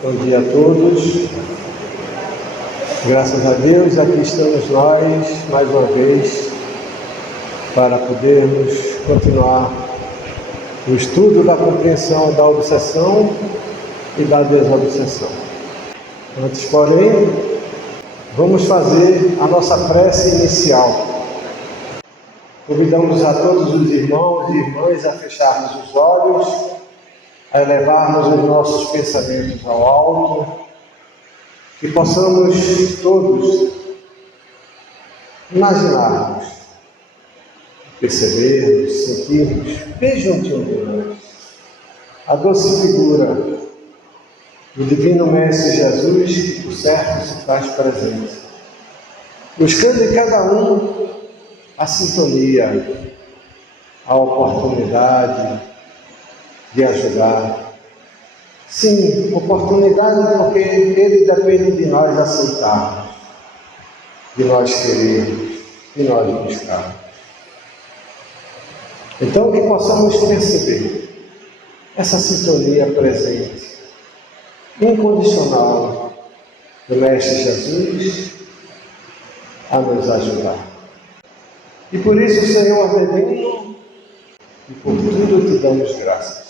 Bom dia a todos. Graças a Deus, aqui estamos nós, mais uma vez, para podermos continuar o estudo da compreensão da obsessão e da desobsessão. Antes, porém, vamos fazer a nossa prece inicial. Convidamos a todos os irmãos e irmãs a fecharmos os olhos, a elevarmos os nossos pensamentos ao alto, que possamos todos imaginarmos, percebermos, sentirmos, bem juntinho de nós, a doce figura do Divino Mestre Jesus, que por certo se faz presente, buscando em cada um a sintonia, a oportunidade de ajudar. Sim, oportunidade porque Ele depende de nós aceitarmos, de nós querermos, de nós buscarmos. Então que possamos perceber essa sintonia presente, incondicional, do Mestre Jesus a nos ajudar. E por isso, Senhor divino, e por tudo te damos graças.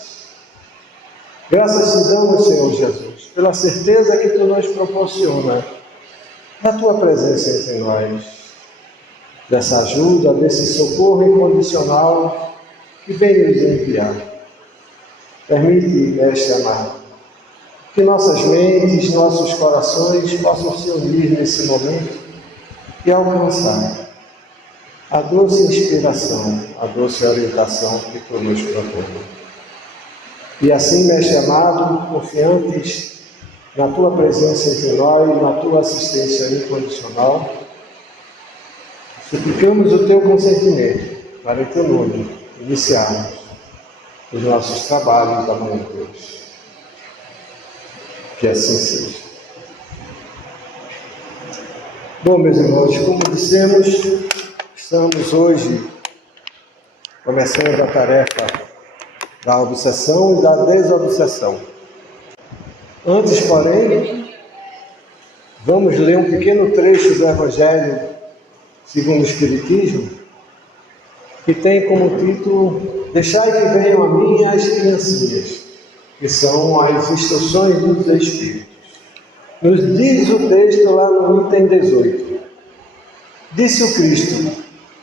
Graças te damos, Senhor Jesus, pela certeza que tu nos proporciona da tua presença entre nós, dessa ajuda, desse socorro incondicional que vem nos enviar. Permite, Mestre amado, que nossas mentes, nossos corações possam se unir nesse momento e alcançar a doce inspiração, a doce orientação que tu nos propõe. E assim, Mestre amado, confiantes na tua presença entre nós, na tua assistência incondicional, suplicamos o teu consentimento para em teu nome iniciarmos os nossos trabalhos da manhã de hoje. Que assim seja. Bom, meus irmãos, como dissemos, estamos hoje começando a tarefa da obsessão e da desobsessão. Antes, porém, vamos ler um pequeno trecho do Evangelho segundo o Espiritismo, que tem como título Deixai que venham a mim as criancinhas, que são as instruções dos Espíritos. Nos diz o texto lá no item 18. Disse o Cristo: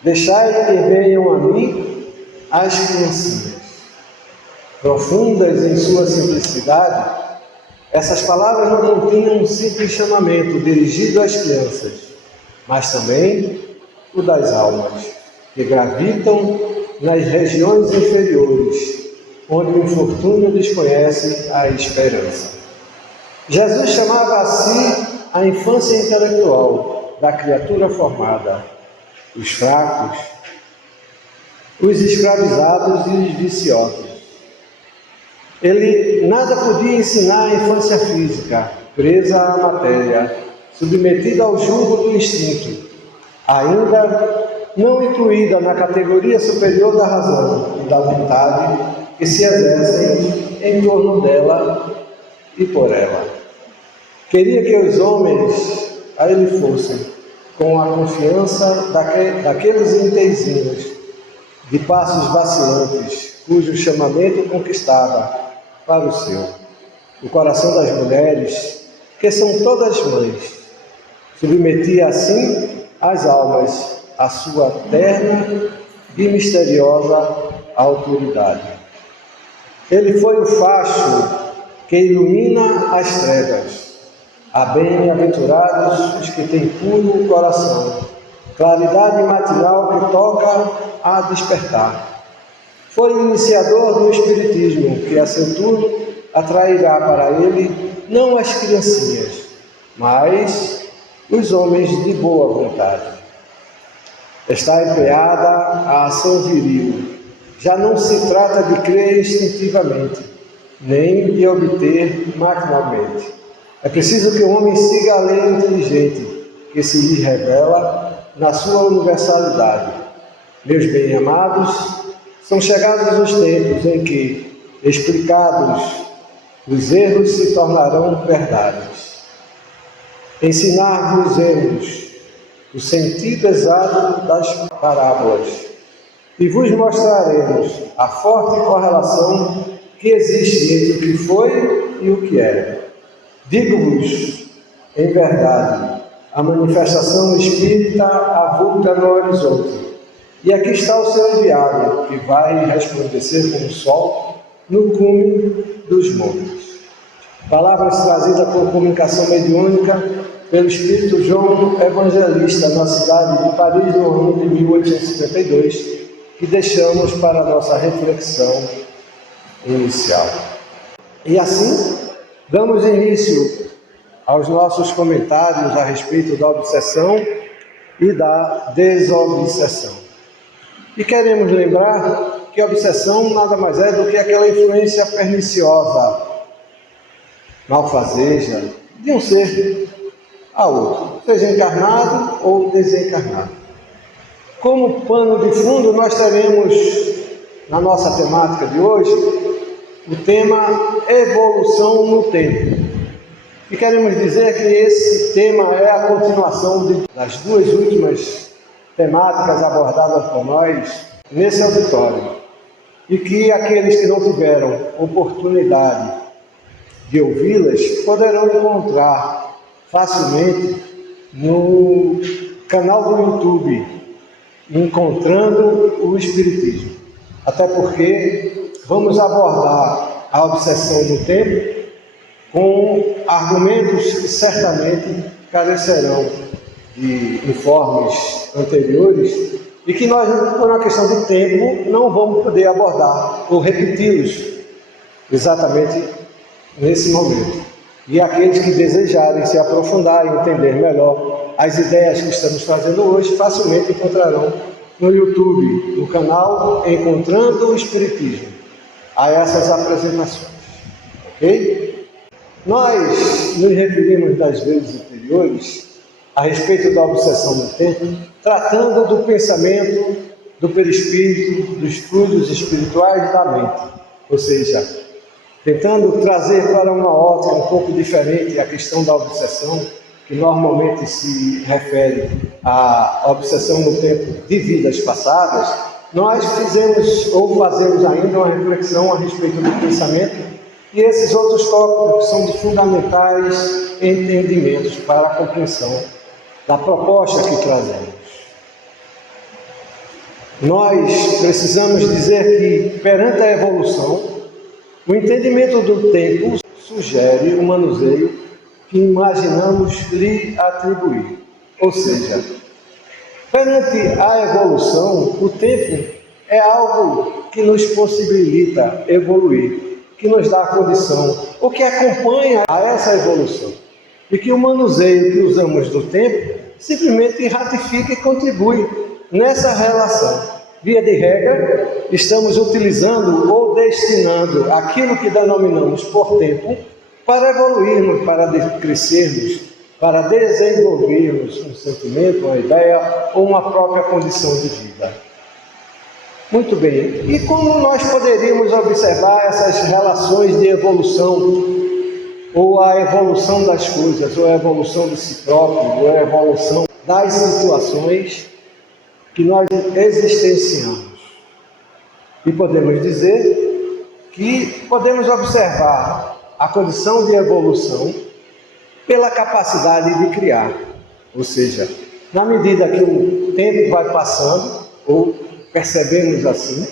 deixai que venham a mim as criancinhas. Profundas em sua simplicidade, essas palavras não continham um simples chamamento dirigido às crianças, mas também o das almas, que gravitam nas regiões inferiores, onde o infortúnio desconhece a esperança. Jesus chamava a si a infância intelectual da criatura formada, os fracos, os escravizados e os viciosos. Ele nada podia ensinar à infância física, presa à matéria, submetida ao jugo do instinto, ainda não incluída na categoria superior da razão e da vontade que se exercem em torno dela e por ela. Queria que os homens a ele fossem, com a confiança daqueles intenzinhos, de passos vacilantes, cujo chamamento conquistava para o seu o coração das mulheres, que são todas mães. Submetia assim as almas à sua terna e misteriosa autoridade. Ele foi o facho que ilumina as trevas. A bem-aventurados os que têm puro o coração, claridade matinal que toca a despertar. Foi o iniciador do Espiritismo, que a seu turno atrairá para ele não as criancinhas, mas os homens de boa vontade. Está empenhada a ação viril. Já não se trata de crer instintivamente, nem de obter maquinalmente. É preciso que o homem siga a lei inteligente, que se lhe revela na sua universalidade. Meus bem-amados, são chegados os tempos em que, explicados os erros se tornarão verdades. Ensinar-vos-emos o sentido exato das parábolas e vos mostraremos a forte correlação que existe entre o que foi e o que é. Digo-vos, em verdade, a manifestação espírita avulta no horizonte. E aqui está o seu enviado, que vai resplandecer como o sol no cume dos montes. Palavras trazidas por comunicação mediúnica pelo Espírito João Evangelista, na cidade de Paris, no ano de 1852, que deixamos para a nossa reflexão inicial. E assim, damos início aos nossos comentários a respeito da obsessão e da desobsessão. E queremos lembrar que a obsessão nada mais é do que aquela influência perniciosa, malfazeja, de um ser a outro, seja encarnado ou desencarnado. Como pano de fundo, nós teremos, na nossa temática de hoje, o tema evolução no tempo. E queremos dizer que esse tema é a continuação das duas últimas temáticas abordadas por nós nesse auditório. E que aqueles que não tiveram oportunidade de ouvi-las poderão encontrar facilmente no canal do YouTube, Encontrando o Espiritismo. Até porque vamos abordar a obsessão do tempo com argumentos que certamente carecerão de informes anteriores e que nós, por uma questão de tempo, não vamos poder abordar ou repeti-los exatamente nesse momento. E aqueles que desejarem se aprofundar e entender melhor as ideias que estamos trazendo hoje, facilmente encontrarão no YouTube, no canal Encontrando o Espiritismo, a essas apresentações. Ok? Nós nos referimos das vezes anteriores a respeito da obsessão do tempo, tratando do pensamento, do perispírito, dos fluidos espirituais da mente, ou seja, tentando trazer para uma ótica um pouco diferente a questão da obsessão, que normalmente se refere à obsessão no tempo de vidas passadas. Nós fizemos ou fazemos ainda uma reflexão a respeito do pensamento e esses outros tópicos são de fundamentais entendimentos para a compreensão da proposta que trazemos. Nós precisamos dizer que, perante a evolução, o entendimento do tempo sugere o manuseio que imaginamos lhe atribuir. Ou seja, perante a evolução, o tempo é algo que nos possibilita evoluir, que nos dá a condição, ou que acompanha a essa evolução. E que o manuseio que usamos do tempo simplesmente ratifica e contribui nessa relação. Via de regra, estamos utilizando ou destinando aquilo que denominamos por tempo para evoluirmos, para crescermos, para desenvolvermos um sentimento, uma ideia ou uma própria condição de vida. Muito bem, e como nós poderíamos observar essas relações de evolução, ou a evolução das coisas, ou a evolução de si próprio, ou a evolução das situações que nós existenciamos? E podemos dizer que podemos observar a condição de evolução pela capacidade de criar. Ou seja, na medida que o tempo vai passando, ou percebemos assim,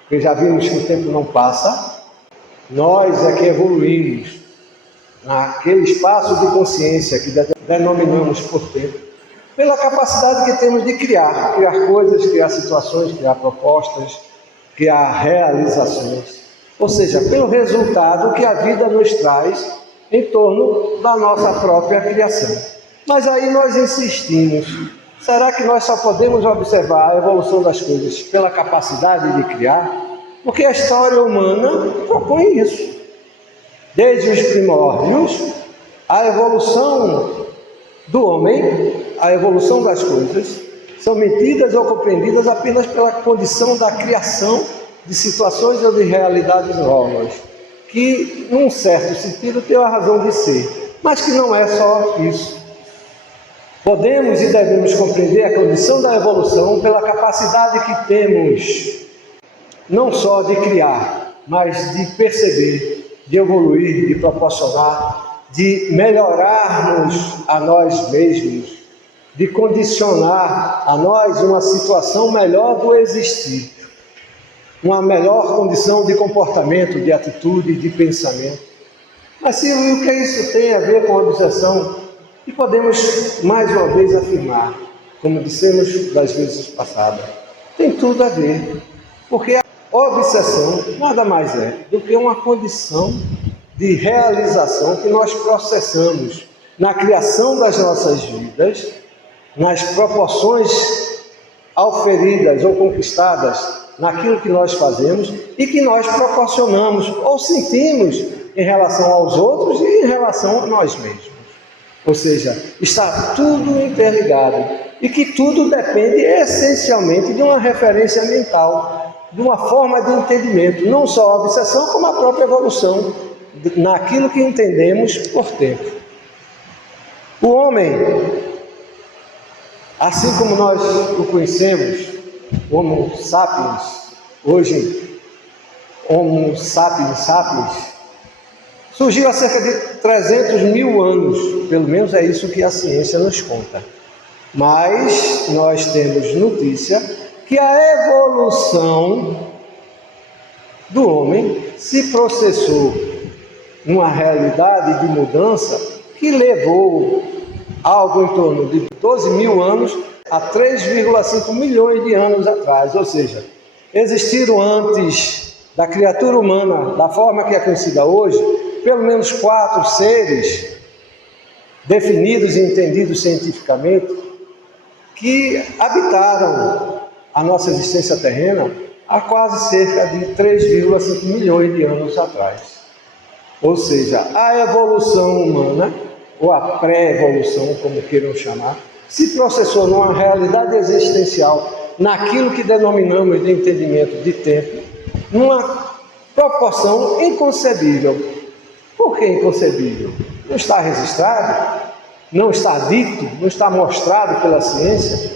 porque já vimos que o tempo não passa, nós é que evoluímos naquele espaço de consciência que denominamos por tempo, pela capacidade que temos de criar coisas, criar situações, criar propostas, criar realizações. Ou seja, pelo resultado que a vida nos traz em torno da nossa própria criação. Mas aí nós insistimos, será que nós só podemos observar a evolução das coisas pela capacidade de criar? Porque a história humana propõe isso. Desde os primórdios, a evolução do homem, a evolução das coisas, são medidas ou compreendidas apenas pela condição da criação de situações ou de realidades novas, que, num certo sentido, tem a razão de ser, mas que não é só isso. Podemos e devemos compreender a condição da evolução pela capacidade que temos, não só de criar, mas de perceber, de evoluir, de proporcionar, de melhorarmos a nós mesmos, de condicionar a nós uma situação melhor do existir, uma melhor condição de comportamento, de atitude, de pensamento. Mas Silvio, o que isso tem a ver com a obsessão? E podemos mais uma vez afirmar, como dissemos das vezes passadas, tem tudo a ver, porque a obsessão nada mais é do que uma condição de realização que nós processamos na criação das nossas vidas, nas proporções auferidas ou conquistadas naquilo que nós fazemos e que nós proporcionamos ou sentimos em relação aos outros e em relação a nós mesmos. Ou seja, está tudo interligado e que tudo depende essencialmente de uma referência mental, de uma forma de entendimento, não só a obsessão como a própria evolução naquilo que entendemos por tempo. O homem, assim como nós o conhecemos, Homo sapiens, hoje Homo sapiens sapiens, surgiu há cerca de 300 mil anos, pelo menos é isso que a ciência nos conta. Mas nós temos notícia que a evolução do homem se processou numa realidade de mudança que levou algo em torno de 12 mil anos a 3,5 milhões de anos atrás. Ou seja, existiram antes da criatura humana, da forma que é conhecida hoje, pelo menos 4 seres definidos e entendidos cientificamente que habitaram a nossa existência terrena há quase cerca de 3,5 milhões de anos atrás. Ou seja, a evolução humana, ou a pré-evolução, como queiram chamar, se processou numa realidade existencial, naquilo que denominamos de entendimento de tempo, numa proporção inconcebível. Por que inconcebível? Não está registrado, não está dito, não está mostrado pela ciência.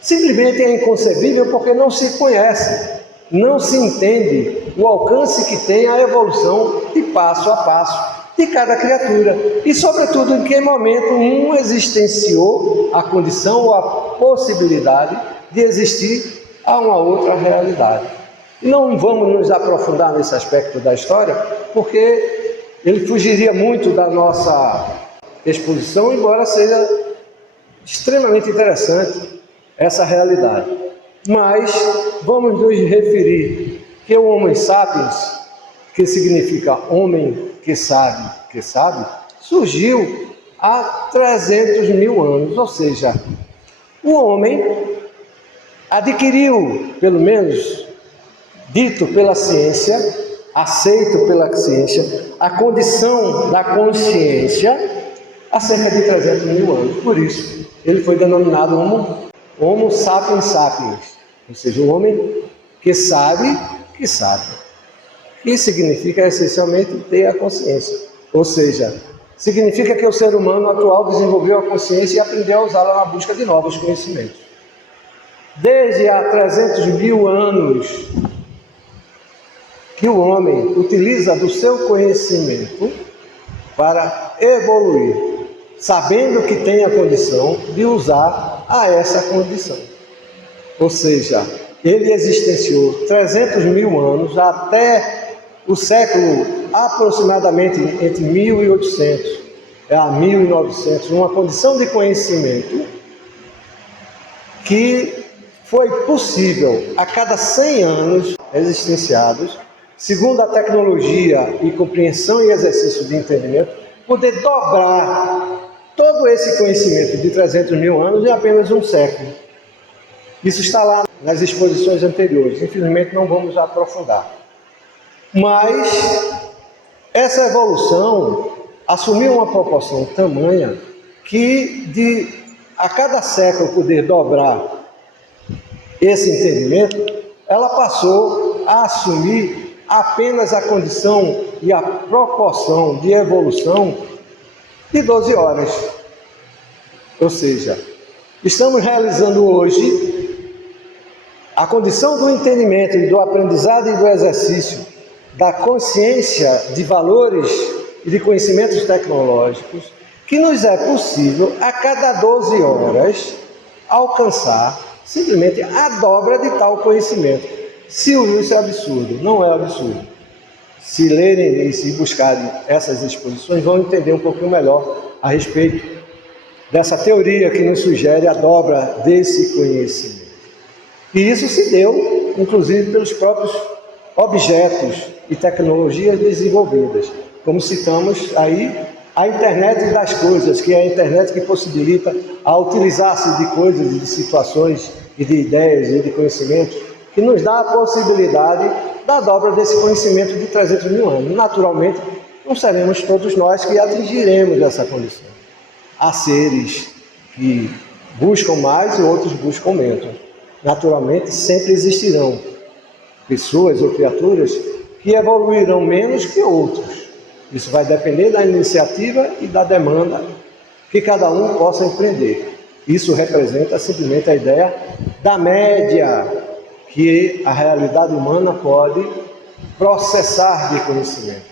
Simplesmente é inconcebível porque não se conhece, não se entende o alcance que tem a evolução de passo a passo de cada criatura. E, sobretudo, em que momento um existenciou a condição ou a possibilidade de existir a uma outra realidade. Não vamos nos aprofundar nesse aspecto da história, porque ele fugiria muito da nossa exposição, embora seja extremamente interessante essa realidade. Mas vamos nos referir que o Homo sapiens, que significa homem que sabe, surgiu há 300 mil anos, ou seja, o homem adquiriu, pelo menos dito pela ciência, aceito pela ciência, a condição da consciência há cerca de 300 mil anos. Por isso, ele foi denominado Homo sapiens sapiens, ou seja, o homem que sabe que sabe. Que significa essencialmente ter a consciência. Ou seja, significa que o ser humano atual desenvolveu a consciência e aprendeu a usá-la na busca de novos conhecimentos. Desde há 300 mil anos que o homem utiliza do seu conhecimento para evoluir, sabendo que tem a condição de usar a essa condição. Ou seja, ele existenciou 300 mil anos até o século aproximadamente entre 1800 a 1900, uma condição de conhecimento que foi possível a cada 100 anos existenciados, segundo a tecnologia e compreensão e exercício de entendimento, poder dobrar todo esse conhecimento de 300 mil anos em apenas um século. Isso está lá nas exposições anteriores, infelizmente não vamos aprofundar. Mas essa evolução assumiu uma proporção tamanha que a cada século poder dobrar esse entendimento, ela passou a assumir apenas a condição e a proporção de evolução de 12 horas. Ou seja, estamos realizando hoje a condição do entendimento e do aprendizado e do exercício da consciência de valores e de conhecimentos tecnológicos que nos é possível a cada 12 horas alcançar simplesmente a dobra de tal conhecimento. Se isso é absurdo, não é absurdo. Se lerem e se buscarem essas exposições, vão entender um pouquinho melhor a respeito dessa teoria que nos sugere a dobra desse conhecimento. E isso se deu, inclusive, pelos próprios objetos e tecnologias desenvolvidas. Como citamos aí, a internet das coisas, que é a internet que possibilita a utilizar-se de coisas, de situações e de ideias e de conhecimentos, que nos dá a possibilidade da dobra desse conhecimento de 300 mil anos. Naturalmente, não seremos todos nós que atingiremos essa condição. Há seres que buscam mais e outros buscam menos. Naturalmente, sempre existirão pessoas ou criaturas que evoluirão menos que outros. Isso vai depender da iniciativa e da demanda que cada um possa empreender. Isso representa simplesmente a ideia da média que a realidade humana pode processar de conhecimento.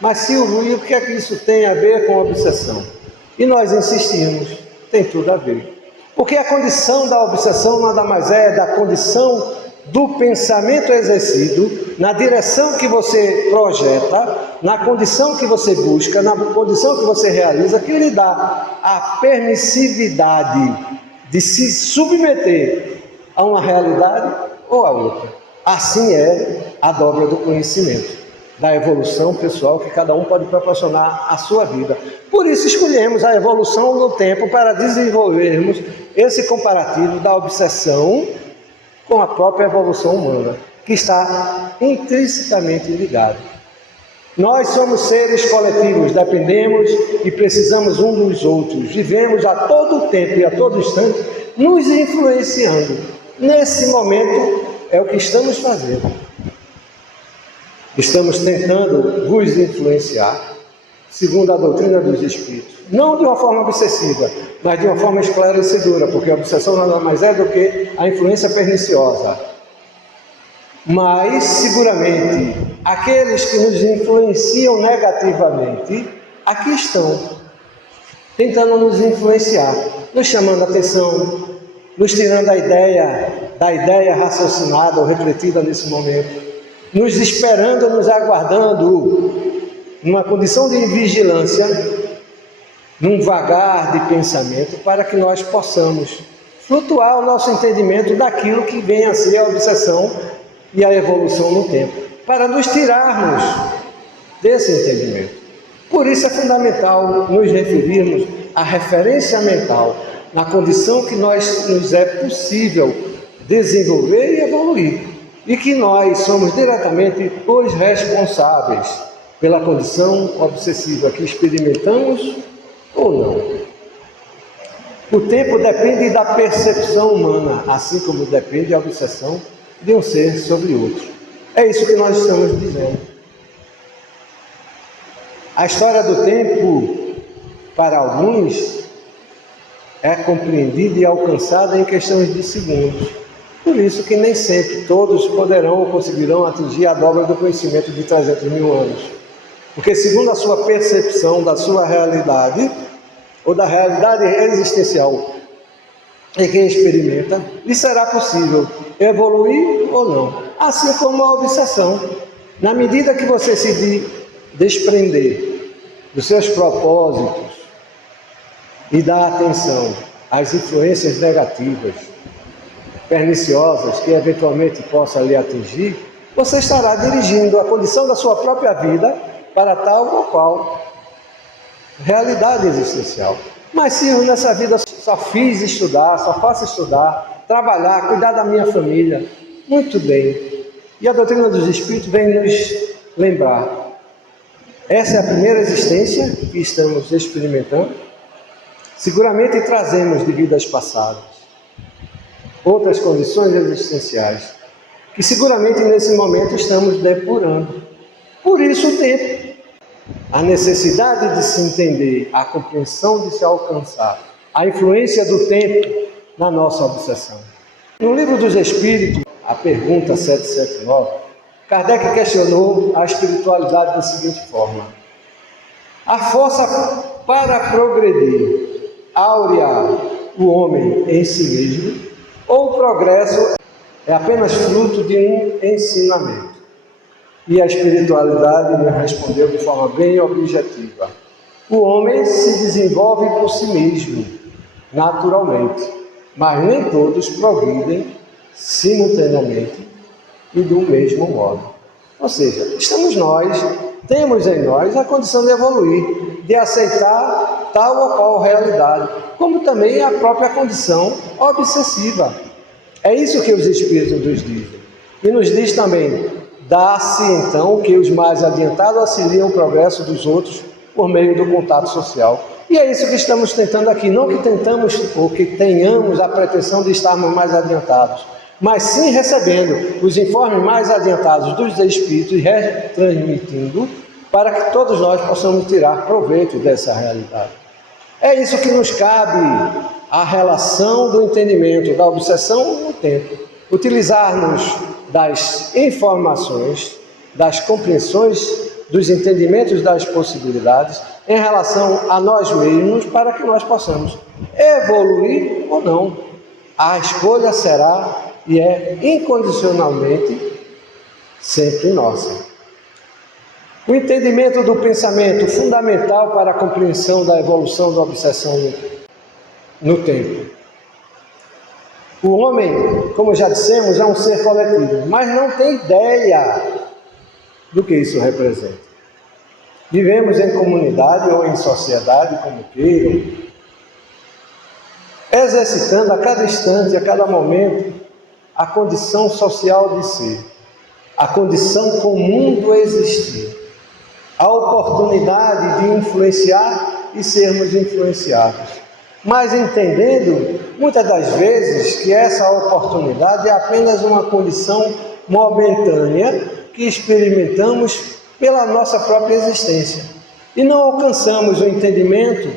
Mas, Silvio, e o que é que isso tem a ver com obsessão? E nós insistimos, tem tudo a ver. Porque a condição da obsessão nada mais é da condição do pensamento exercido na direção que você projeta, na condição que você busca, na condição que você realiza, que lhe dá a permissividade de se submeter a uma realidade ou a outra. Assim é a dobra do conhecimento, da evolução pessoal que cada um pode proporcionar à sua vida. Por isso escolhemos a evolução no tempo para desenvolvermos esse comparativo da obsessão com a própria evolução humana, que está intrinsecamente ligada. Nós somos seres coletivos, dependemos e precisamos um dos outros, vivemos a todo tempo e a todo instante nos influenciando. Nesse momento é o que estamos fazendo. Estamos tentando vos influenciar, segundo a doutrina dos Espíritos. Não de uma forma obsessiva, mas de uma forma esclarecedora, porque a obsessão nada mais é do que a influência perniciosa. Mas, seguramente, aqueles que nos influenciam negativamente, aqui estão, tentando nos influenciar, nos chamando a atenção, nos tirando da ideia raciocinada ou refletida nesse momento, nos esperando, nos aguardando, numa condição de vigilância, num vagar de pensamento, para que nós possamos flutuar o nosso entendimento daquilo que vem a ser a obsessão e a evolução no tempo, para nos tirarmos desse entendimento. Por isso é fundamental nos referirmos à referência mental, na condição que nos é possível desenvolver e evoluir, e que nós somos diretamente os responsáveis pela condição obsessiva que experimentamos ou não. O tempo depende da percepção humana, assim como depende a obsessão de um ser sobre outro. É isso que nós estamos dizendo. A história do tempo, para alguns, é compreendida e alcançada em questões de segundos. Por isso que nem sempre todos poderão ou conseguirão atingir a dobra do conhecimento de 300 mil anos. Porque segundo a sua percepção da sua realidade, ou da realidade existencial em quem experimenta, lhe será possível evoluir ou não. Assim como a obsessão. Na medida que você se desprender dos seus propósitos e dar atenção às influências negativas, perniciosas, que eventualmente possa lhe atingir, você estará dirigindo a condição da sua própria vida para tal ou qual realidade existencial. Mas se eu nessa vida só fiz estudar, só faço estudar, trabalhar, cuidar da minha família, muito bem. E a doutrina dos Espíritos vem nos lembrar. Essa é a primeira existência que estamos experimentando. Seguramente trazemos de vidas passadas outras condições existenciais. que seguramente nesse momento estamos depurando. Por isso o tempo, a necessidade de se entender, a compreensão de se alcançar, a influência do tempo na nossa obsessão. No Livro dos Espíritos, a pergunta 779, Kardec questionou a espiritualidade da seguinte forma: a força para progredir aurear o homem em si mesmo, ou o progresso é apenas fruto de um ensinamento? E a espiritualidade me respondeu de forma bem objetiva: o homem se desenvolve por si mesmo, naturalmente, mas nem todos progridem simultaneamente e do mesmo modo. Ou seja, temos em nós a condição de evoluir, de aceitar tal ou qual realidade, como também a própria condição obsessiva. É isso que os Espíritos nos dizem. E nos diz também: dá-se então que os mais adiantados auxiliam o progresso dos outros por meio do contato social. E é isso que estamos tentando aqui, não que tentamos ou que tenhamos a pretensão de estarmos mais adiantados, mas sim recebendo os informes mais adiantados dos Espíritos e retransmitindo para que todos nós possamos tirar proveito dessa realidade. É isso que nos cabe, a relação do entendimento, da obsessão no tempo. Utilizarmos das informações, das compreensões, dos entendimentos das possibilidades em relação a nós mesmos para que nós possamos evoluir ou não. A escolha será e é incondicionalmente sempre nossa. O entendimento do pensamento fundamental para a compreensão da evolução da obsessão no tempo. O homem, como já dissemos, é um ser coletivo, mas não tem ideia do que isso representa. Vivemos em comunidade ou em sociedade, como queiram, exercitando a cada instante, a cada momento, a condição social de ser, a condição comum do existir, a oportunidade de influenciar e sermos influenciados, mas entendendo, muitas das vezes, que essa oportunidade é apenas uma condição momentânea que experimentamos pela nossa própria existência e não alcançamos o entendimento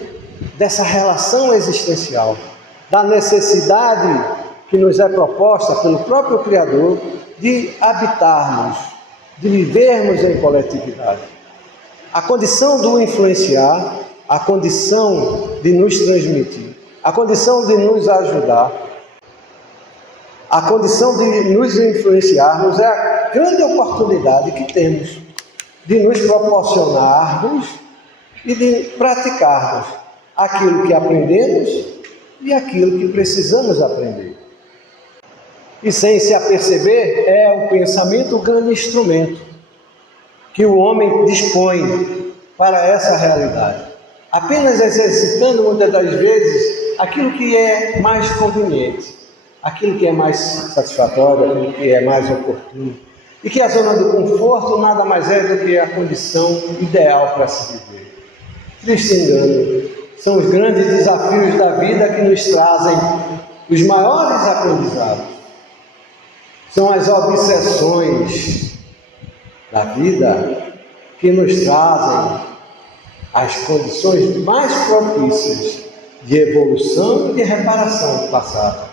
dessa relação existencial, da necessidade que nos é proposta pelo próprio Criador de habitarmos, de vivermos em coletividade. A condição do influenciar, a condição de nos transmitir, a condição de nos ajudar, a condição de nos influenciarmos é a grande oportunidade que temos de nos proporcionarmos e de praticarmos aquilo que aprendemos e aquilo que precisamos aprender. E sem se aperceber, é o pensamento o grande instrumento que o homem dispõe para essa realidade, apenas exercitando muitas das vezes aquilo que é mais conveniente, aquilo que é mais satisfatório, aquilo que é mais oportuno, e que a zona do conforto nada mais é do que a condição ideal para se viver. Triste engano, são os grandes desafios da vida que nos trazem os maiores aprendizados. São as obsessões da vida que nos trazem as condições mais propícias de evolução e de reparação do passado.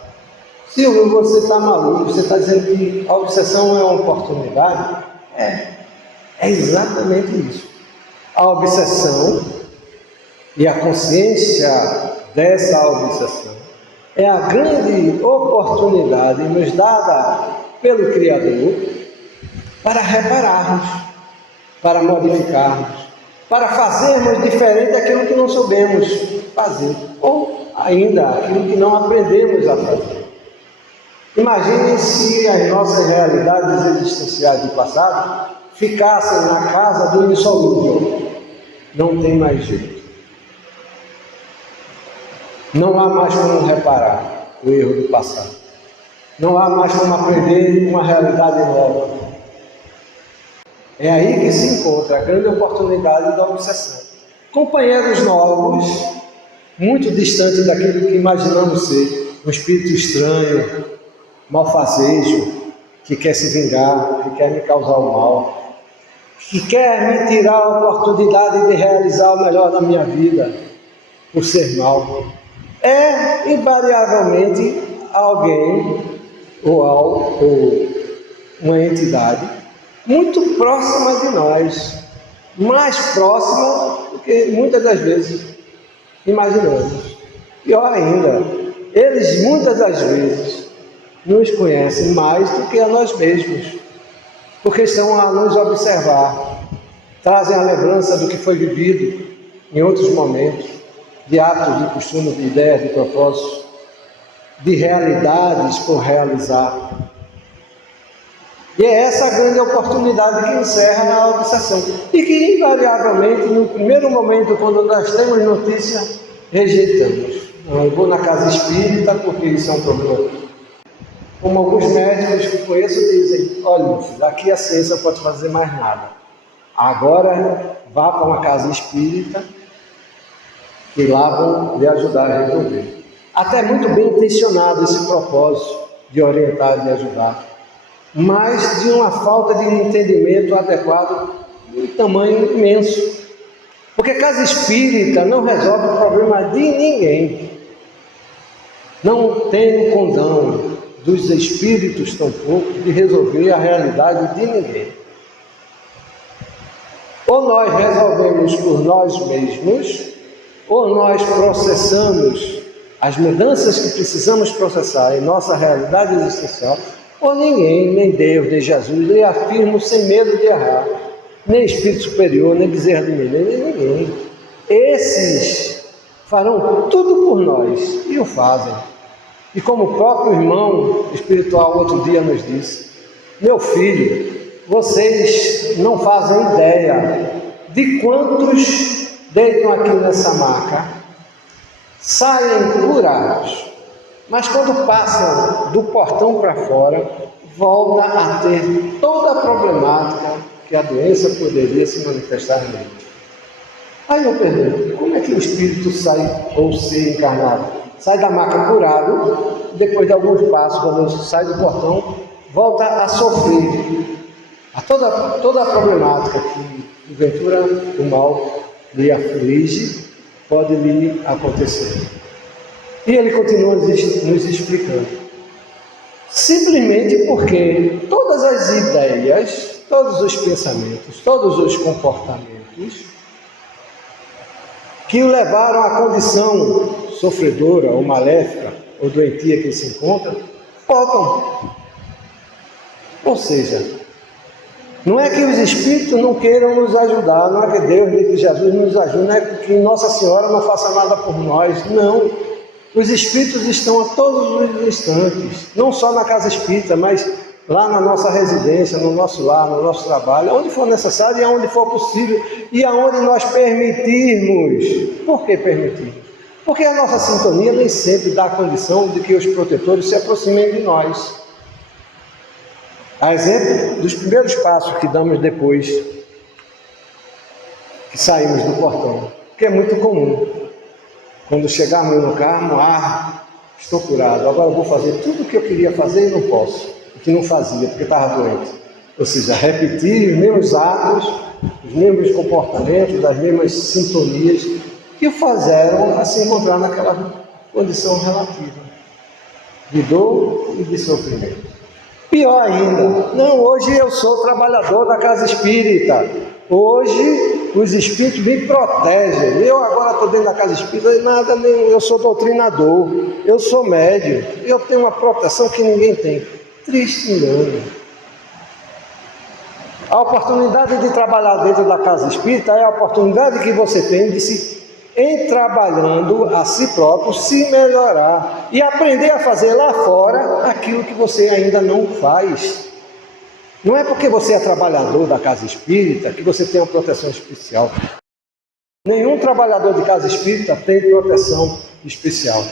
Silvio, você está maluco, você está dizendo que a obsessão é uma oportunidade? É exatamente isso. A obsessão e a consciência dessa obsessão é a grande oportunidade nos dada pelo Criador para repararmos, para modificarmos, para fazermos diferente daquilo que não soubemos fazer, ou ainda aquilo que não aprendemos a fazer. Imaginem se as nossas realidades existenciais do passado ficassem na casa do insolúvel. Não tem mais jeito. Não há mais como reparar o erro do passado. Não há mais como aprender uma realidade nova. É aí que se encontra a grande oportunidade da obsessão. Companheiros novos, muito distantes daquilo que imaginamos ser, um espírito estranho, malfazejo, que quer se vingar, que quer me causar o mal, que quer me tirar a oportunidade de realizar o melhor da minha vida, por ser mal. É invariavelmente alguém ou uma entidade muito próxima de nós, mais próxima do que muitas das vezes imaginamos. Pior ainda, eles muitas das vezes nos conhecem mais do que a nós mesmos, porque estão a nos observar, trazem a lembrança do que foi vivido em outros momentos, de atos, de costumes, de ideias, de propósitos, de realidades por realizar. E é essa a grande oportunidade que encerra a obsessão. E que, invariavelmente, no primeiro momento, quando nós temos notícia, rejeitamos. Não, eu vou na casa espírita porque isso é um problema. Como alguns médicos que conheço dizem, olha, meu filho, aqui a ciência não pode fazer mais nada. Agora, vá para uma casa espírita, que lá vão lhe ajudar a resolver. Até muito bem intencionado esse propósito de orientar e de ajudar, mas de uma falta de entendimento adequado de um tamanho imenso. Porque casa espírita não resolve o problema de ninguém. Não tem o condão dos espíritos tampouco de resolver a realidade de ninguém. Ou nós resolvemos por nós mesmos, ou nós processamos as mudanças que precisamos processar em nossa realidade existencial, ou ninguém, nem Deus, nem Jesus, lhe afirmo sem medo de errar, nem Espírito Superior, nem Bezerra de Menezes, nem ninguém. Esses farão tudo por nós, e o fazem. E como o próprio irmão espiritual outro dia nos disse, meu filho, vocês não fazem ideia de quantos deitam aqui nessa maca, saem curados, mas quando passam do portão para fora, volta a ter toda a problemática que a doença poderia se manifestar nele. Aí eu pergunto, como é que o espírito sai, ou ser encarnado, sai da maca curado, depois de alguns passos, quando sai do portão, volta a sofrer a toda a problemática que, porventura, o mal lhe aflige, pode lhe acontecer. E ele continua nos explicando. Simplesmente porque todas as ideias, todos os pensamentos, todos os comportamentos que o levaram à condição sofredora ou maléfica ou doentia que ele se encontra, voltam. Ou seja, não é que os espíritos não queiram nos ajudar, não é que Deus nem que Jesus nos ajude, não é que Nossa Senhora não faça nada por nós, não. Os espíritos estão a todos os instantes, não só na casa espírita, mas lá na nossa residência, no nosso lar, no nosso trabalho, onde for necessário e aonde for possível e aonde nós permitirmos. Por que permitirmos? Porque a nossa sintonia nem sempre dá a condição de que os protetores se aproximem de nós. A exemplo dos primeiros passos que damos depois que saímos do portão, que é muito comum. Quando chegarmos no carro, estou curado, agora eu vou fazer tudo o que eu queria fazer e não posso, o que não fazia, porque estava doente. Ou seja, repetir os mesmos atos, os mesmos comportamentos, as mesmas sintonias que o fizeram a se encontrar naquela condição relativa de dor e de sofrimento. Pior ainda, não, hoje eu sou trabalhador da casa espírita, hoje os espíritos me protegem, eu agora estou dentro da casa espírita, nada, eu sou doutrinador, eu sou médium, eu tenho uma proteção que ninguém tem. Triste engano. A oportunidade de trabalhar dentro da casa espírita é a oportunidade que você tem de se em trabalhando a si próprio, se melhorar e aprender a fazer lá fora aquilo que você ainda não faz. Não é porque você é trabalhador da casa espírita que você tem uma proteção especial. Nenhum trabalhador de casa espírita tem proteção especial.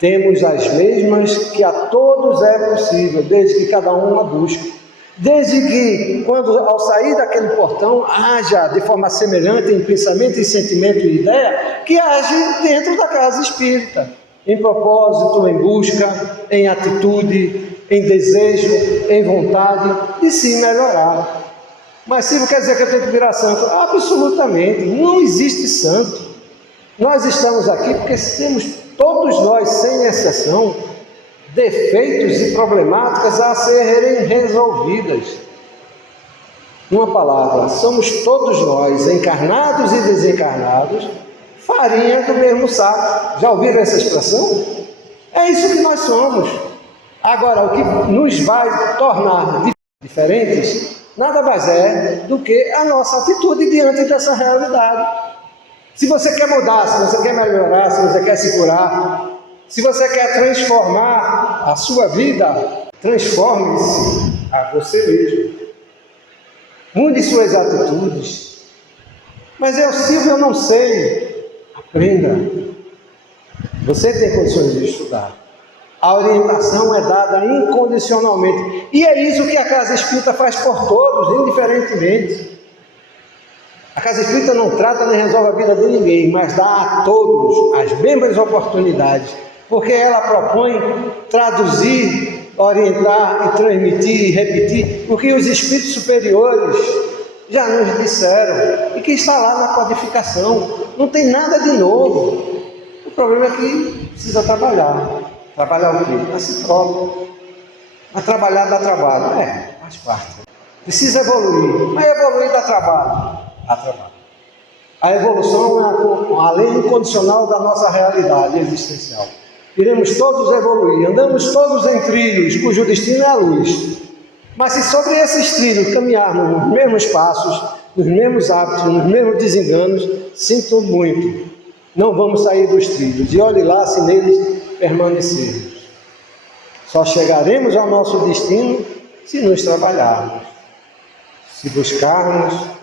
Temos as mesmas que a todos é possível, desde que cada um a busque. Desde que, quando ao sair daquele portão, haja de forma semelhante em pensamento, em sentimento e ideia, que age dentro da casa espírita, em propósito, em busca, em atitude, em desejo, em vontade de se melhorar. Mas Silvio quer dizer que eu tenho que virar santo? Absolutamente, não existe santo. Nós estamos aqui porque temos, todos nós, sem exceção, defeitos e problemáticas a serem resolvidas. Uma palavra, somos todos nós, encarnados e desencarnados, farinha do mesmo saco. Já ouviram essa expressão? É isso que nós somos. Agora, o que nos vai tornar diferentes, nada mais é do que a nossa atitude diante dessa realidade. Se você quer mudar, se você quer melhorar, se você quer se curar, se você quer transformar a sua vida, transforme-se a você mesmo. Mude suas atitudes. Mas Silvio, eu não sei. Aprenda. Você tem condições de estudar. A orientação é dada incondicionalmente. E é isso que a Casa Espírita faz por todos, indiferentemente. A Casa Espírita não trata nem resolve a vida de ninguém, mas dá a todos as mesmas oportunidades, porque ela propõe traduzir, orientar e transmitir e repetir o que os espíritos superiores já nos disseram e que está lá na codificação. Não tem nada de novo. O problema é que precisa trabalhar. Trabalhar o quê? A si próprio. A trabalhar dá trabalho. Faz parte. Precisa evoluir. Mas evoluir dá trabalho. A evolução é a lei incondicional da nossa realidade existencial. Iremos todos evoluir, andamos todos em trilhos, cujo destino é a luz. Mas se sobre esses trilhos caminharmos nos mesmos passos, nos mesmos hábitos, nos mesmos desenganos, sinto muito, não vamos sair dos trilhos. E olhe lá se neles permanecermos. Só chegaremos ao nosso destino se nos trabalharmos, se buscarmos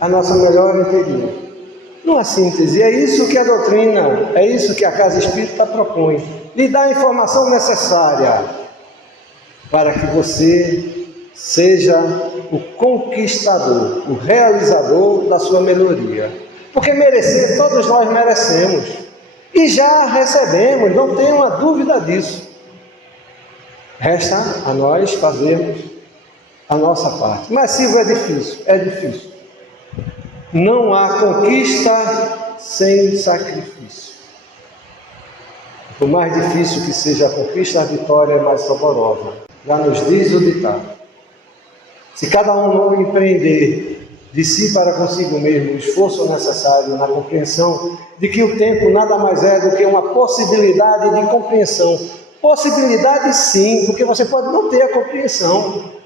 a nossa melhor interior. Numa síntese, é isso que a doutrina, é isso que a Casa Espírita propõe. Lhe dá a informação necessária para que você seja o conquistador, o realizador da sua melhoria. Porque merecer, todos nós merecemos. E já recebemos, não tenha uma dúvida disso. Resta a nós fazermos a nossa parte. Mas Silvio, é difícil. Não há conquista sem sacrifício. Por mais difícil que seja a conquista, a vitória é mais saborosa. Já nos diz o ditado. Se cada um não empreender de si para consigo mesmo o esforço necessário na compreensão de que o tempo nada mais é do que uma possibilidade de compreensão. Possibilidade sim, porque você pode não ter a compreensão.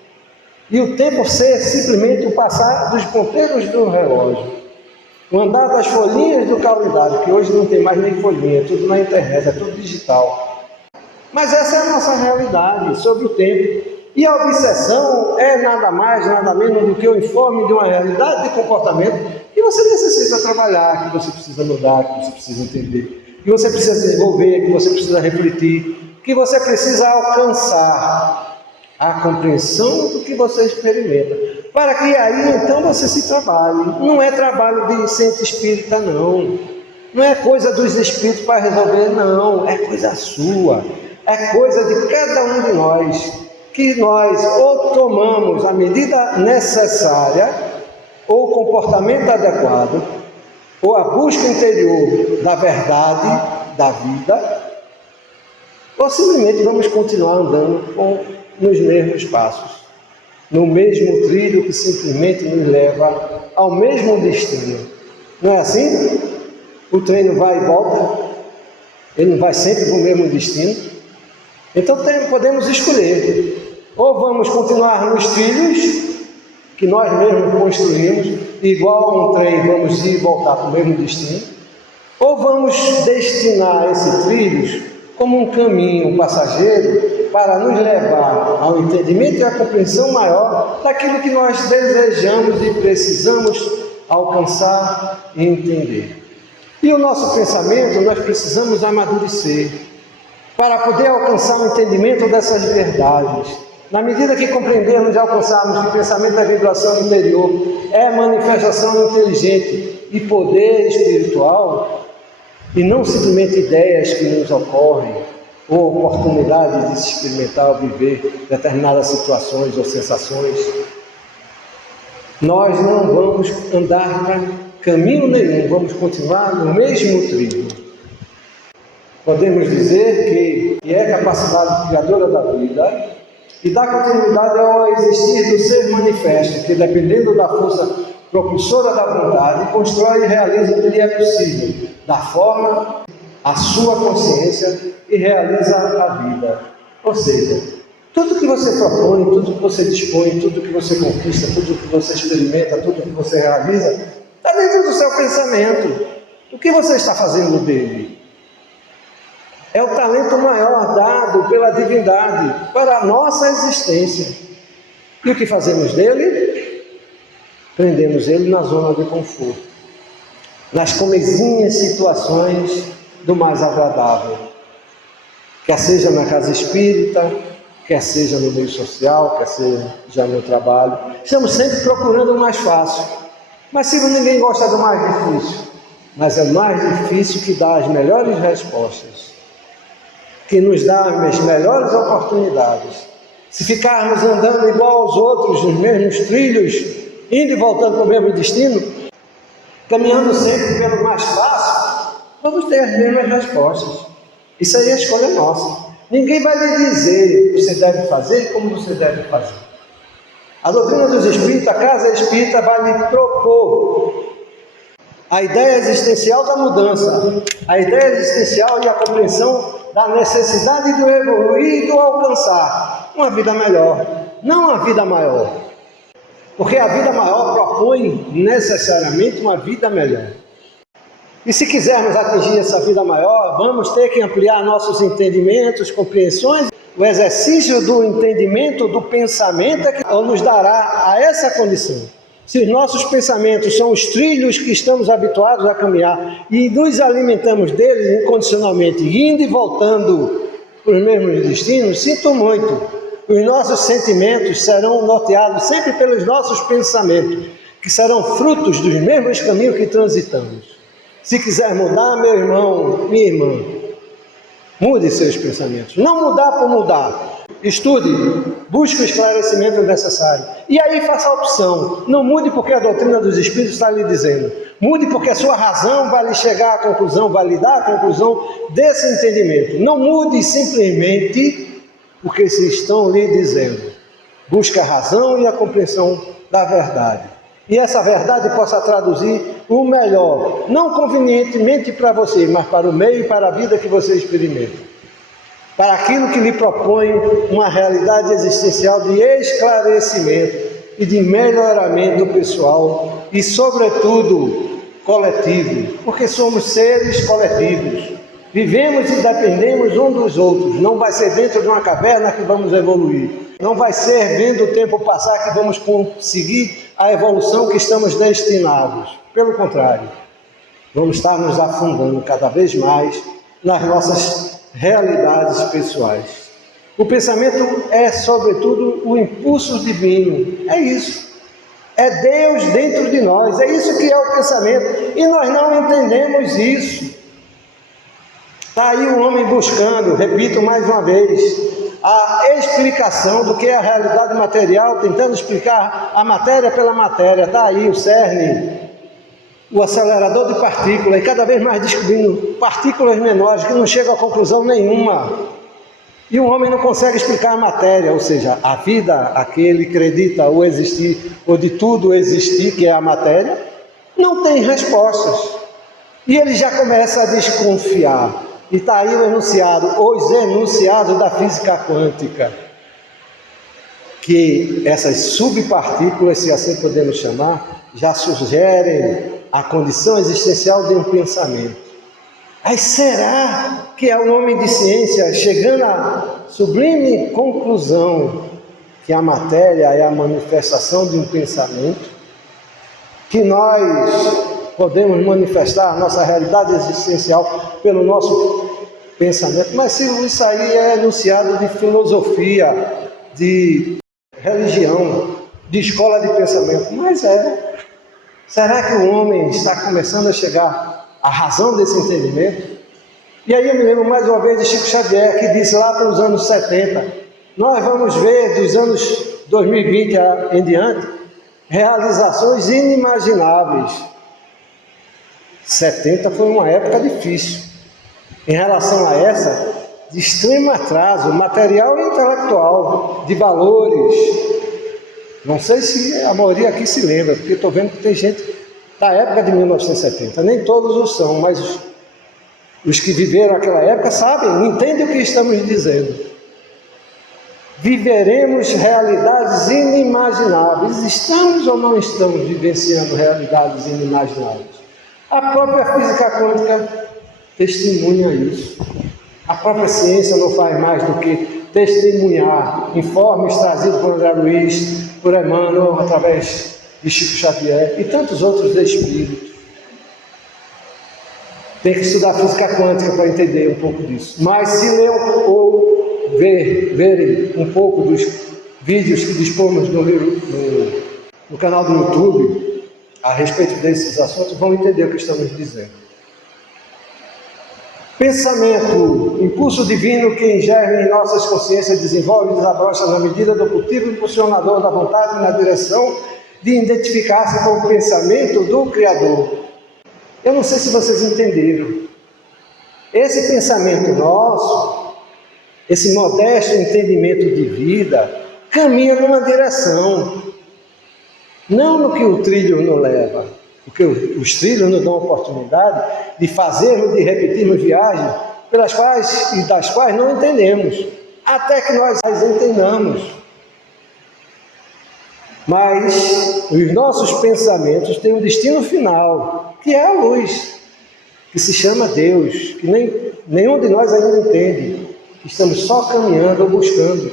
E o tempo ser simplesmente o passar dos ponteiros do relógio, o andar das folhinhas do calendário, que hoje não tem mais nem folhinha, é tudo na internet, é tudo digital. Mas essa é a nossa realidade sobre o tempo. E a obsessão é nada mais, nada menos do que o informe de uma realidade de comportamento que você necessita trabalhar, que você precisa mudar, que você precisa entender, que você precisa desenvolver, que você precisa refletir, que você precisa alcançar a compreensão do que você experimenta, para que aí então você se trabalhe. Não é trabalho de centro espírita, não. Não é coisa dos espíritos para resolver, não. É coisa sua. É coisa de cada um de nós, que nós ou tomamos a medida necessária, ou o comportamento adequado, ou a busca interior da verdade, da vida, ou simplesmente vamos continuar andando nos mesmos passos, no mesmo trilho que simplesmente nos leva ao mesmo destino. Não é assim? O trem não vai e volta, ele não vai sempre para o mesmo destino. Então podemos escolher, ou vamos continuar nos trilhos que nós mesmos construímos, igual a um trem vamos ir e voltar para o mesmo destino, ou vamos destinar esses trilhos como um caminho passageiro para nos levar ao entendimento e à compreensão maior daquilo que nós desejamos e precisamos alcançar e entender. E o nosso pensamento, nós precisamos amadurecer para poder alcançar o entendimento dessas verdades. Na medida que compreendermos e alcançarmos que o pensamento da vibração interior é manifestação inteligente e poder espiritual, e não simplesmente ideias que nos ocorrem, ou oportunidade de se experimentar ou viver determinadas situações ou sensações, nós não vamos andar para caminho nenhum, vamos continuar no mesmo trilho. Podemos dizer que é a capacidade criadora da vida e dá continuidade ao existir do ser manifesto, que dependendo da força propulsora da vontade, constrói e realiza o que lhe é possível, dá forma à sua consciência e realiza a vida. Ou seja, tudo que você propõe, tudo que você dispõe, tudo que você conquista, tudo que você experimenta, tudo que você realiza, está dentro do seu pensamento. O que você está fazendo dele? É o talento maior dado pela divindade para a nossa existência. E o que fazemos dele? Prendemos ele na zona de conforto, nas comezinhas situações do mais agradável, quer seja na casa espírita, quer seja no meio social, quer seja no trabalho. Estamos sempre procurando o mais fácil, mas se ninguém gosta do mais difícil, mas é o mais difícil que dá as melhores respostas, que nos dá as melhores oportunidades. Se ficarmos andando igual aos outros, nos mesmos trilhos, indo e voltando para o mesmo destino, caminhando sempre pelo mais fácil, vamos ter as mesmas respostas. Isso aí é a escolha nossa. Ninguém vai lhe dizer o que você deve fazer e como você deve fazer. A doutrina dos espíritos, a casa espírita, vai lhe propor a ideia existencial da mudança, a ideia existencial e a compreensão da necessidade do evoluir e do alcançar uma vida melhor, não uma vida maior. Porque a vida maior propõe necessariamente uma vida melhor. E se quisermos atingir essa vida maior, vamos ter que ampliar nossos entendimentos, compreensões. O exercício do entendimento, do pensamento, é que nos dará a essa condição. Se os nossos pensamentos são os trilhos que estamos habituados a caminhar e nos alimentamos deles incondicionalmente, indo e voltando para os mesmos destinos, sinto muito. Os nossos sentimentos serão norteados sempre pelos nossos pensamentos, que serão frutos dos mesmos caminhos que transitamos. Se quiser mudar, meu irmão, minha irmã, mude seus pensamentos. Não mudar por mudar. Estude, busque o esclarecimento necessário. E aí faça a opção. Não mude porque a doutrina dos Espíritos está lhe dizendo. Mude porque a sua razão vai lhe chegar à conclusão, vai lhe dar a conclusão desse entendimento. Não mude simplesmente porque se estão lhe dizendo. Busque a razão e a compreensão da verdade. E essa verdade possa traduzir o melhor, não convenientemente para você, mas para o meio e para a vida que você experimenta. Para aquilo que lhe propõe uma realidade existencial de esclarecimento e de melhoramento pessoal e, sobretudo, coletivo, porque somos seres coletivos. Vivemos e dependemos um dos outros. Não vai ser dentro de uma caverna que vamos evoluir. Não vai ser vendo o tempo passar que vamos conseguir a evolução que estamos destinados. Pelo contrário, vamos estar nos afundando cada vez mais nas nossas realidades pessoais. O pensamento é, sobretudo, o impulso divino. É isso. É Deus dentro de nós. É isso que é o pensamento. E nós não entendemos isso. Está aí o homem buscando, repito mais uma vez, a explicação do que é a realidade material, tentando explicar a matéria pela matéria. Está aí o CERN, o acelerador de partículas, e cada vez mais descobrindo partículas menores que não chegam a conclusão nenhuma. E o homem não consegue explicar a matéria, ou seja, a vida a que ele acredita ou existir, ou de tudo existir, que é a matéria, não tem respostas. E ele já começa a desconfiar. E está aí o enunciado, os enunciados da física quântica, que essas subpartículas, se assim podemos chamar, já sugerem a condição existencial de um pensamento. Aí será que é o homem de ciência chegando à sublime conclusão que a matéria é a manifestação de um pensamento, que nós podemos manifestar a nossa realidade existencial pelo nosso pensamento? Mas se isso aí é enunciado de filosofia, de religião, de escola de pensamento, mas é. Será que o homem está começando a chegar à razão desse entendimento? E aí eu me lembro mais uma vez de Chico Xavier, que disse lá para os anos 70, nós vamos ver dos anos 2020 em diante, realizações inimagináveis. 70 foi uma época difícil. Em relação a essa, de extremo atraso material e intelectual, de valores. Não sei se a maioria aqui se lembra, porque estou vendo que tem gente da época de 1970. Nem todos o são, mas os que viveram aquela época sabem, entendem o que estamos dizendo. Viveremos realidades inimagináveis. Estamos ou não estamos vivenciando realidades inimagináveis? A própria física quântica testemunha isso. A própria ciência não faz mais do que testemunhar informes trazidos por André Luiz, por Emmanuel, através de Chico Xavier e tantos outros espíritos. Tem que estudar física quântica para entender um pouco disso. Mas se ler ou verem um pouco dos vídeos que dispomos no canal do YouTube a respeito desses assuntos, vão entender o que estamos dizendo. Pensamento, impulso divino que engerme em nossas consciências, desenvolve e desabrocha na medida do possível impulsionador da vontade na direção de identificar-se com o pensamento do Criador. Eu não sei se vocês entenderam. Esse pensamento nosso, esse modesto entendimento de vida, caminha numa direção, não no que o trilho nos leva, porque os trilhos nos dão a oportunidade de fazermos, de repetirmos viagens pelas quais e das quais não entendemos, até que nós as entendamos. Mas os nossos pensamentos têm um destino final, que é a luz, que se chama Deus, que nenhum de nós ainda entende, estamos só caminhando ou buscando.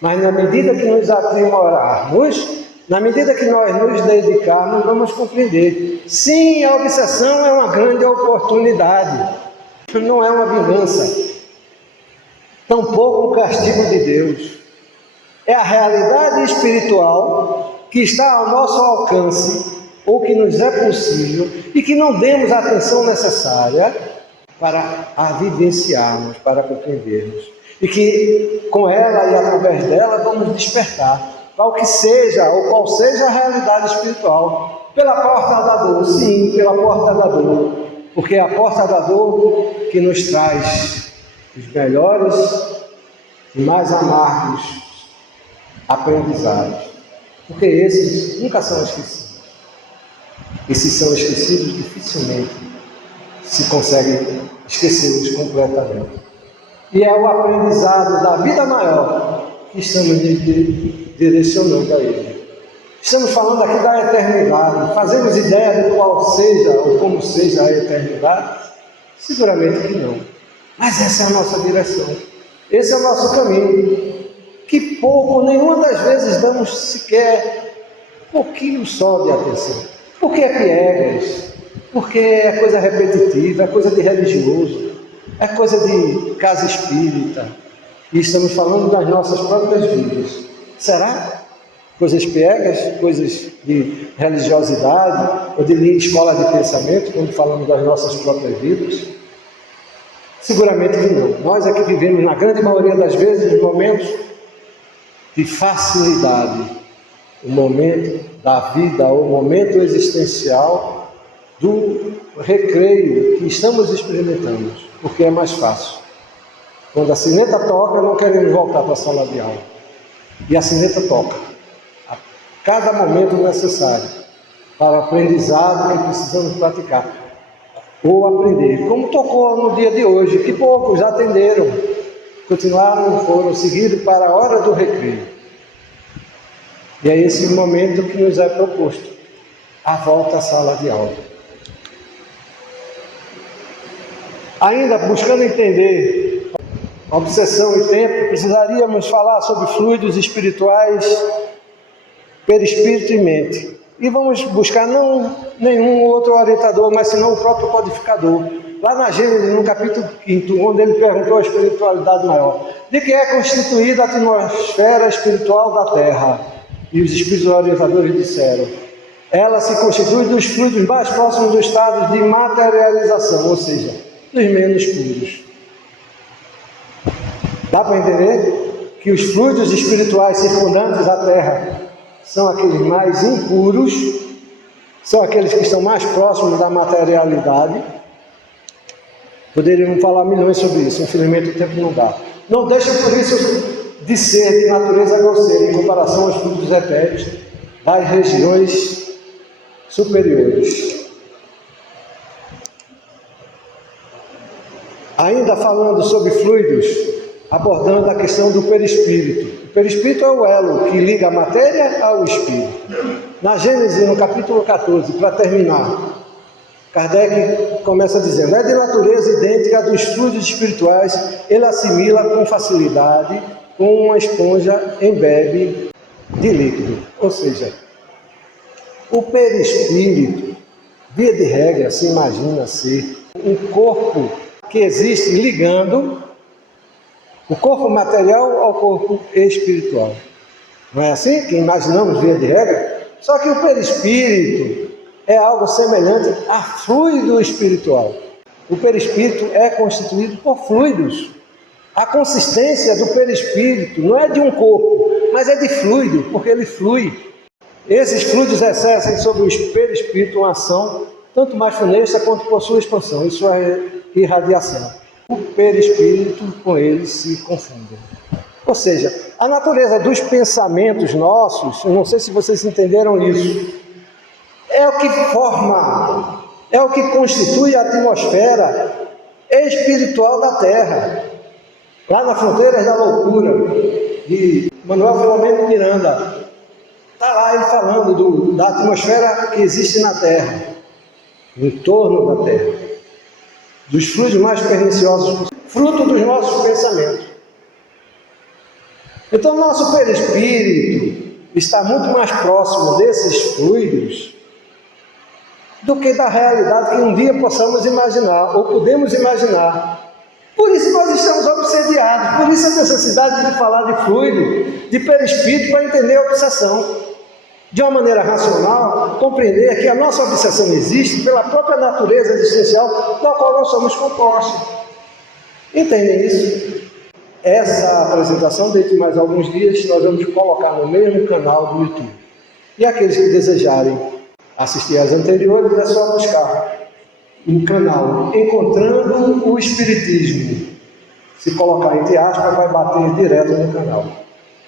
Mas na medida que nos aprimorarmos, na medida que nós nos dedicarmos, vamos compreender. Sim, a obsessão é uma grande oportunidade, não é uma vingança, tampouco o castigo de Deus. É a realidade espiritual que está ao nosso alcance, ou que nos é possível, e que não demos a atenção necessária para a vivenciarmos, para compreendermos. E que com ela e através dela vamos despertar para o que seja, ou qual seja a realidade espiritual. Pela porta da dor, sim, pela porta da dor. Porque é a porta da dor que nos traz os melhores e mais amargos aprendizados. Porque esses nunca são esquecidos. E se são esquecidos, dificilmente se consegue esquecê-los completamente. E é o aprendizado da vida maior que estamos direcionando a ele. Estamos falando aqui da eternidade. Fazemos ideia de qual seja ou como seja a eternidade? Seguramente que não. Mas essa é a nossa direção. Esse é o nosso caminho. Que pouco, nenhuma das vezes damos sequer um pouquinho só de atenção. Porque é piegas, porque é coisa repetitiva, é coisa de religioso, é coisa de casa espírita. E estamos falando das nossas próprias vidas. Será? Coisas piegas, coisas de religiosidade, ou de escola de pensamento, quando falamos das nossas próprias vidas? Seguramente que não. Nós é que vivemos, na grande maioria das vezes, momentos de facilidade, o momento da vida, o momento existencial do recreio que estamos experimentando, porque é mais fácil. Quando a sineta toca, não queremos voltar para a sala de aula. E a sineta toca a cada momento necessário para o aprendizado que precisamos praticar ou aprender. Como tocou no dia de hoje, que poucos atenderam, continuaram, foram seguidos para a hora do recreio. E é esse momento que nos é proposto, a volta à sala de aula. Ainda buscando entender obsessão e tempo, precisaríamos falar sobre fluidos espirituais, perispírito e mente. E vamos buscar não nenhum outro orientador, mas senão o próprio codificador. Lá na Gênesis, no capítulo 5, onde ele perguntou a espiritualidade maior, de que é constituída a atmosfera espiritual da Terra. E os espíritos orientadores disseram, ela se constitui dos fluidos mais próximos do estado de materialização, ou seja, dos menos puros. Dá para entender que os fluidos espirituais circundantes à Terra são aqueles mais impuros, são aqueles que estão mais próximos da materialidade. Poderíamos falar milhões sobre isso, infelizmente o tempo não dá. Não deixa por isso de ser de natureza grosseira em comparação aos fluidos etéreos das regiões superiores. Ainda falando sobre fluidos, abordando a questão do perispírito. O perispírito é o elo que liga a matéria ao espírito. Na Gênesis, no capítulo 14, para terminar, Kardec começa dizendo: é de natureza idêntica dos fluidos espirituais, ele assimila com facilidade, como uma esponja embebe de líquido. Ou seja, o perispírito, via de regra, se imagina ser um corpo que existe ligando o corpo material ao corpo espiritual. Não é assim que imaginamos via de regra? Só que o perispírito é algo semelhante a fluido espiritual. O perispírito é constituído por fluidos. A consistência do perispírito não é de um corpo, mas é de fluido, porque ele flui. Esses fluidos exercem sobre o perispírito uma ação tanto mais funesta quanto por sua expansão e sua irradiação. O perispírito com eles se confundem. Ou seja, a natureza dos pensamentos nossos, eu não sei se vocês entenderam isso, é o que forma, é o que constitui a atmosfera espiritual da Terra. Lá nas Fronteiras da Loucura, de Manuel Filomeno Miranda, está lá ele falando da atmosfera que existe na Terra, no entorno da Terra, dos fluidos mais perniciosos, fruto dos nossos pensamentos. Então, nosso perispírito está muito mais próximo desses fluidos do que da realidade que um dia possamos imaginar, ou podemos imaginar. Por isso nós estamos obsediados, por isso a necessidade de falar de fluido, de perispírito, para entender a obsessão. De uma maneira racional, compreender que a nossa obsessão existe pela própria natureza existencial da qual nós somos compostos. Entendem isso? Essa apresentação, dentro de mais alguns dias, nós vamos colocar no mesmo canal do YouTube. E aqueles que desejarem assistir às anteriores, é só buscar no canal Encontrando o Espiritismo. Se colocar entre aspas, vai bater direto no canal.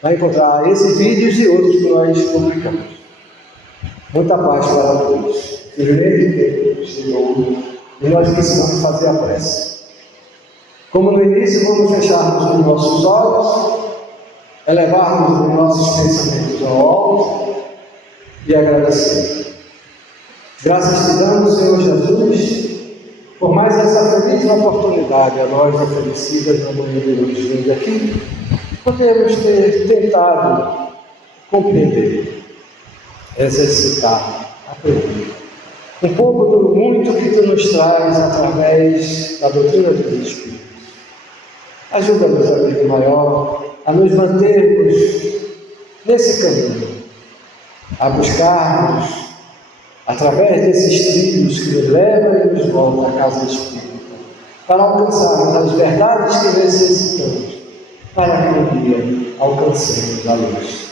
Vai encontrar esses vídeos e outros que nós publicamos. Muita paz para todos. Senhor, e nós precisamos fazer a prece. Como no início, vamos fecharmos os nossos olhos, elevarmos os nossos pensamentos ao alto e agradecer. Graças te damos, Senhor Jesus, por mais essa feliz oportunidade a nós oferecidas na manhã de hoje, vindo aqui, podemos ter tentado compreender, exercitar, aprender um pouco do muito que tu nos traz através da doutrina dos Espíritos. Ajuda-nos, amigo maior, a nos mantermos nesse caminho, a buscarmos, através desses trilhos que nos levam e nos voltam à casa espírita, para alcançarmos as verdades que necessitamos, para que um dia alcancemos a luz.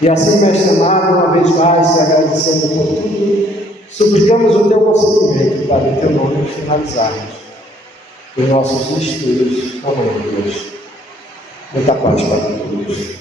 E assim, mestre amado, uma vez mais, te agradecendo por tudo, suplicamos o teu consentimento para em teu nome finalizarmos os nossos estudos na manhã de hoje. Muita paz para todos.